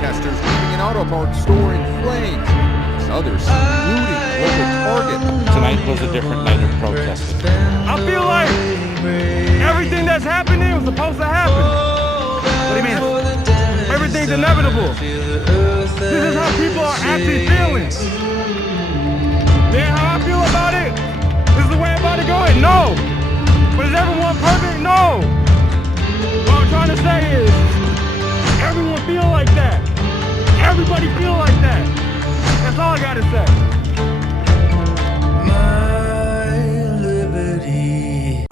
protesters leaving an auto parts store in flames. Others looting a local Target. Tonight was a different night of protesting. I feel like everything that's happening was supposed to happen. What do you mean? Everything's inevitable. This is how people are actually feeling. Then how I feel about it, this is the way I'm about to go in. No. But is everyone perfect? No. What I'm trying to say is, everyone feel like that. Everybody feel like that. That's all I gotta say. My liberty.